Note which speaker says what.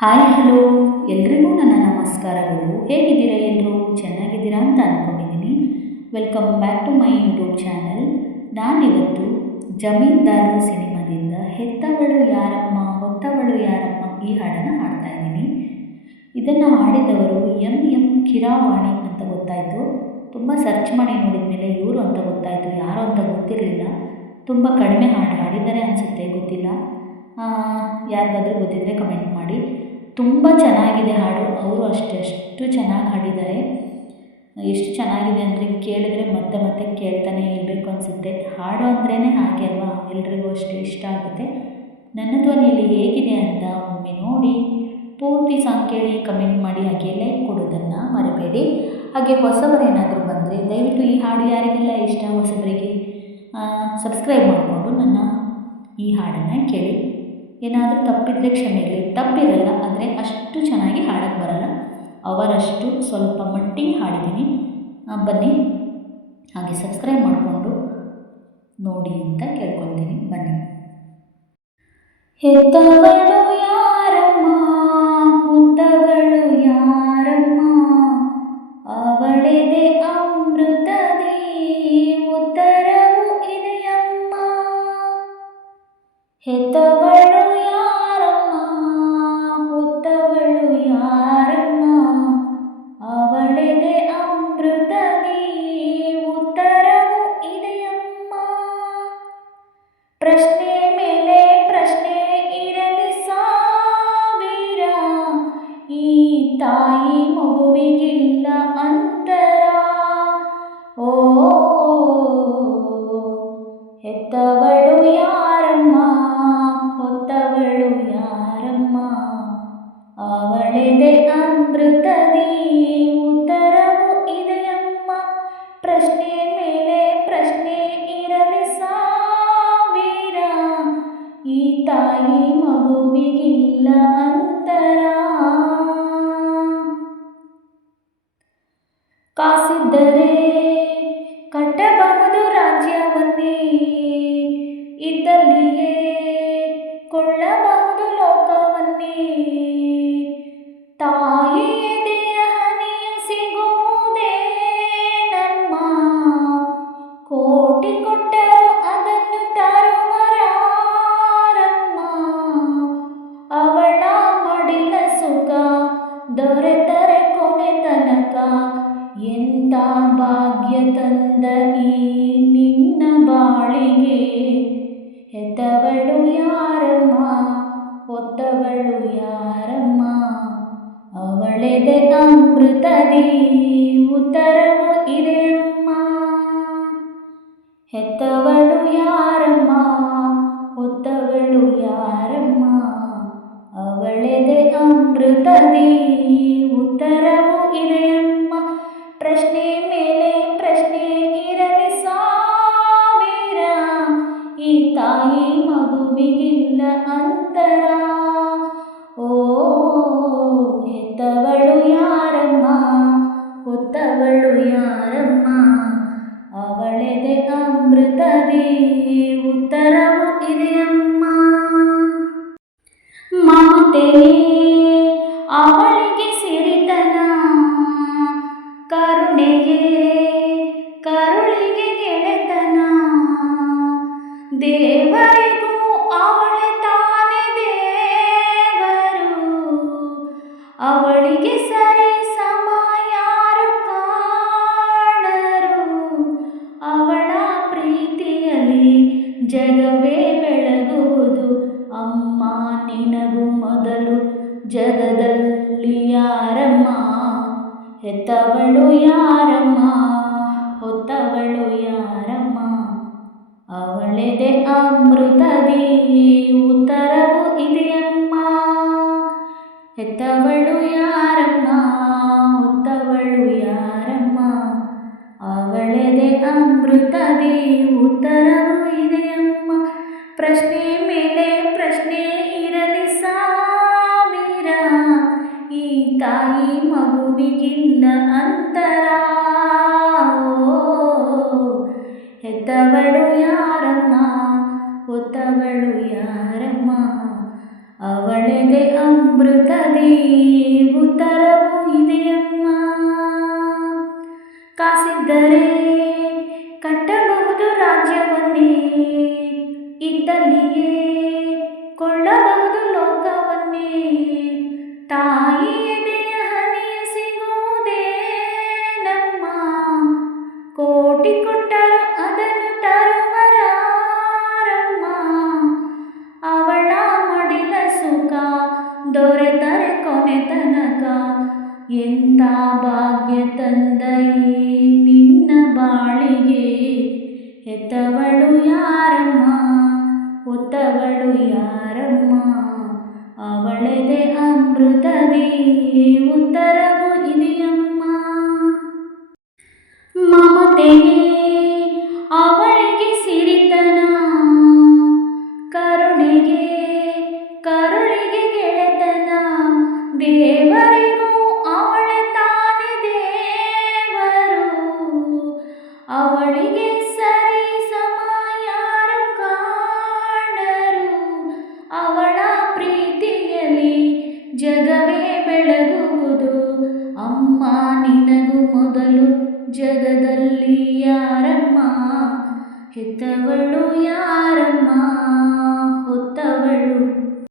Speaker 1: Hi, hello. ಎಲ್ರಿಗೂ ನನ್ನ ನಮಸ್ಕಾರಗಳು. ಹೇಗಿದ್ದೀರಾ ಎಲ್ಲರೂ? ಚೆನ್ನಾಗಿದ್ದೀರಾ ಅಂತ ಅಂದ್ಕೊಂಡಿದ್ದೀನಿ welcome back to my YouTube channel ನಾನಿವತ್ತು ಜಮೀನ್ದಾರರು ಸಿನಿಮಾದಿಂದ ಹೆತ್ತವಳು ಯಾರಮ್ಮ ಹೊತ್ತವಳು ಯಾರಮ್ಮ ಈ ಹಾಡನ್ನು ಹಾಡ್ತಾ ಇದ್ದೀನಿ. ಇದನ್ನು ಹಾಡಿದವರು ಎಂ ಎಂ ಕಿರಾವಾಣಿ ಅಂತ ಗೊತ್ತಾಯಿತು. ತುಂಬ ಸರ್ಚ್ ಮಾಡಿ ನೋಡಿದ ಮೇಲೆ ಇವರು ಅಂತ ಗೊತ್ತಾಯಿತು, ಯಾರು ಅಂತ ಗೊತ್ತಿರಲಿಲ್ಲ. ತುಂಬ ಕಡಿಮೆ ಹಾಡು ಹಾಡಿದ್ದಾರೆ ಅನಿಸುತ್ತೆ, ಗೊತ್ತಿಲ್ಲ. ಯಾರಿಗಾದರೂ ಗೊತ್ತಿದ್ದರೆ ಕಮೆಂಟ್ ಮಾಡಿ. ತುಂಬ ಚೆನ್ನಾಗಿದೆ ಹಾಡು. ಅವರು ಅಷ್ಟೆಷ್ಟು ಚೆನ್ನಾಗಿ ಹಾಡಿದ್ದಾರೆ. ಎಷ್ಟು ಚೆನ್ನಾಗಿದೆ ಅಂದರೆ ಕೇಳಿದ್ರೆ ಮತ್ತೆ ಮತ್ತೆ ಕೇಳ್ತಾನೆ ಇರಬೇಕು ಅನಿಸುತ್ತೆ. ಹಾಡು ಅಂದ್ರೇ ಹಾಗೆ ಅಲ್ವಾ? ಎಲ್ರಿಗೂ ಅಷ್ಟೇ ಇಷ್ಟ ಆಗುತ್ತೆ. ನನ್ನ ಧ್ವನಿಯಲ್ಲಿ ಹೇಗಿದೆ ಅಂತ ಒಮ್ಮೆ ನೋಡಿ. ಪೂರ್ತಿ ಸಾಂಗ್ ಕೇಳಿ ಕಮೆಂಟ್ ಮಾಡಿ ಹಾಗೆ ಲೈಕ್ ಕೊಡೋದನ್ನು ಮರಿಬೇಡಿ. ಹಾಗೆ ಹೊಸಬರೇನಾದರೂ ಬಂದರೆ ದಯವಿಟ್ಟು ಈ ಹಾಡು ಯಾರಿಗೆಲ್ಲ ಇಷ್ಟ ಹೊಸಬರಿಗೆ ಸಬ್ಸ್ಕ್ರೈಬ್ ಮಾಡಿಕೊಂಡು ನನ್ನ ಈ ಹಾಡನ್ನು ಕೇಳಿ. ಏನಾದರೂ ತಪ್ಪಿದರೆ ಕ್ಷಮೆ ಇರಲಿ ತಪ್ಪಿರಲ್ಲ, ಆದರೆ ಅಷ್ಟು ಚೆನ್ನಾಗಿ ಹಾಡಕ್ಕೆ ಬರಲ್ಲ ಅವರಷ್ಟು ಸ್ವಲ್ಪ ಮಟ್ಟಿಗೆ ಹಾಡಿದ್ದೀನಿ. ಬನ್ನಿ. ಹಾಗೆ ಸಬ್ಸ್ಕ್ರೈಬ್ ಮಾಡಿಕೊಂಡು ನೋಡಿ ಅಂತ ಕೇಳ್ಕೊಳ್ತೀನಿ. ಬನ್ನಿ. ಹೆತ್ತವಳು ಯಾರಮ್ಮ? ಹುತ್ತವಳು ಯಾರಮ್ಮ? ಅವಳೆದೆ ಅಮೃತದಿ. ಉತ್ತರವು ಇದೆಯಮ್ಮ. ಹೆತ್ತವಳು ಅವಳೆದೆ ಅಮೃತದಿ ಉತ್ತರವು ಇದೆಯಮ್ಮ ಪ್ರಶ್ನೆ ಮೇಲೆ ಪ್ರಶ್ನೆ ಇರಲಿ ಸಾವಿರ. ಈ ತಾಯಿ ಮಗುವಿಗಿಲ್ಲ ಅಂತರ. ಕಾಸಿದ್ದರೆ ಕಟ್ಟಬಹುದು ರಾಜ್ಯವನ್ನೇ. ಇದ್ದಲ್ಲಿಯೇ ಕೊಳ್ಳಬಹುದು ಲೋಕವನ್ನೇ. ಎಂಥ ಭಾಗ್ಯ ತಂದ ಈ ನಿನ್ನ ಬಾಳಿಗೆ ಹೆತ್ತವಳು ಯಾರಮ್ಮ ಹೊತ್ತವಳು ಯಾರಮ್ಮ ಅವಳೆದೆ ಅಮೃತದಿ ಉತ್ತರವು ಇದೆಯಮ್ಮ ಹೆತ್ತವಳು ಯಾರಮ್ಮ ಹೊತ್ತವಳು ಯಾರಮ್ಮ ಅವಳೆದೆ ಅಮೃತದಿ ಉತ್ತರವು ಇದೆಯಮ್ಮ ಪ್ರಶ್ನೆ ಮೇಲೆ ಪ್ರಶ್ನೆ ಇರಲಿ ಸಾವಿರ ಈ ತಾಯಿ ಮಗುವಿಗಿಲ್ಲ ಅಂತರ. ಓ, ಹೆತ್ತವಳು ಯಾರಮ್ಮ? ಹೊತ್ತವಳು ಯಾರಮ್ಮ? ಅವಳೆದೆ ಅಮೃತದಿ. ಜಗದಲ್ಲಿ ಯಾರಮ್ಮ ಹೆತ್ತವಳು ಯಾರಮ್ಮ? ಹೊತ್ತವಳು ಯಾರಮ್ಮ? ಅವಳೆದೆ ಅಮೃತದಿ ಉತ್ತರವು ಹೆತ್ತವಳು ಯಾರಮ್ಮ? ಹೊತ್ತವಳು ಯಾರಮ್ಮ? ಅವಳೆದೆ ಅಮೃತದಿ ಉತ್ತರವೂ ಇದೆಯಮ್ಮ. ಕಾಸಿದ್ದರೆ ಕಟ್ಟಬಹುದು ರಾಜ್ಯವನ್ನೇ ಇದ್ದಲ್ಲಿಯೇ ಕೊಳ್ಳಬಹುದು ದೊರೆತರೆ ಕೊನೆ ತನಕ. ಎಂಥ ಭಾಗ್ಯ ತಂದೈ ನಿನ್ನ ಬಾಳಿಗೆ. ಹೆತ್ತವಳು ಯಾರಮ್ಮ? ಒತ್ತವಳು ಯಾರಮ್ಮ? ಅವಳೆದೆ ಅಮೃತದೇ ಉತ್ತರವು ಇದೆಯಮ್ಮ? ಅವಳಿಗೆ ಸರಿ ಸಮ ಯಾರು ಕಾಣರು? ಅವಳ ಪ್ರೀತಿಯಲ್ಲಿ ಜಗವೇ ಬೆಳಗುವುದು. ಅಮ್ಮ, ನಿನಗೂ ಮೊದಲು ಜಗದಲ್ಲಿ ಯಾರಮ್ಮ? ಹೆತ್ತವಳು ಯಾರಮ್ಮ? ಹೊತ್ತವಳು